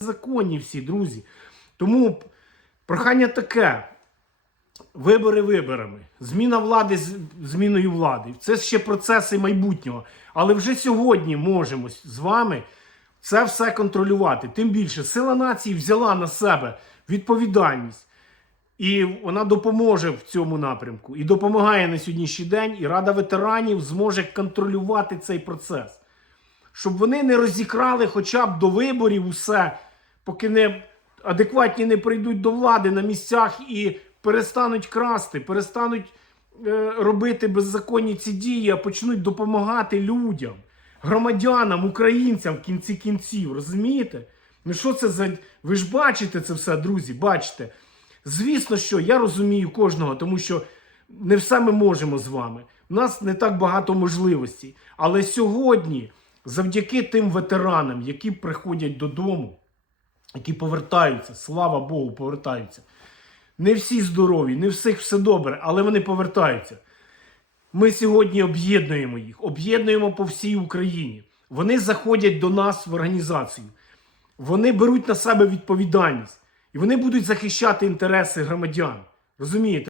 законні всі, друзі. Тому прохання таке. Вибори виборами, зміна влади з зміною влади. Це ще процеси майбутнього. Але вже сьогодні можемо з вами це все контролювати. Тим більше сила нації взяла на себе відповідальність. І вона допоможе в цьому напрямку і допомагає на сьогоднішній день. І Рада ветеранів зможе контролювати цей процес, щоб вони не розікрали хоча б до виборів усе, поки не адекватні не прийдуть до влади на місцях і перестануть красти, перестануть е, робити беззаконні ці дії, а почнуть допомагати людям, громадянам, українцям в кінці кінців. Розумієте? Ну що це за. Ви ж бачите це все, друзі, бачите. Звісно, що я розумію кожного, тому що не все ми можемо з вами. У нас не так багато можливостей. Але сьогодні, завдяки тим ветеранам, які приходять додому, які повертаються, слава Богу, повертаються. Не всі здорові, не всіх все добре, але вони повертаються. Ми сьогодні об'єднуємо їх, об'єднуємо по всій Україні. Вони заходять до нас в організацію. Вони беруть на себе відповідальність і вони будуть захищати інтереси громадян. Розумієте?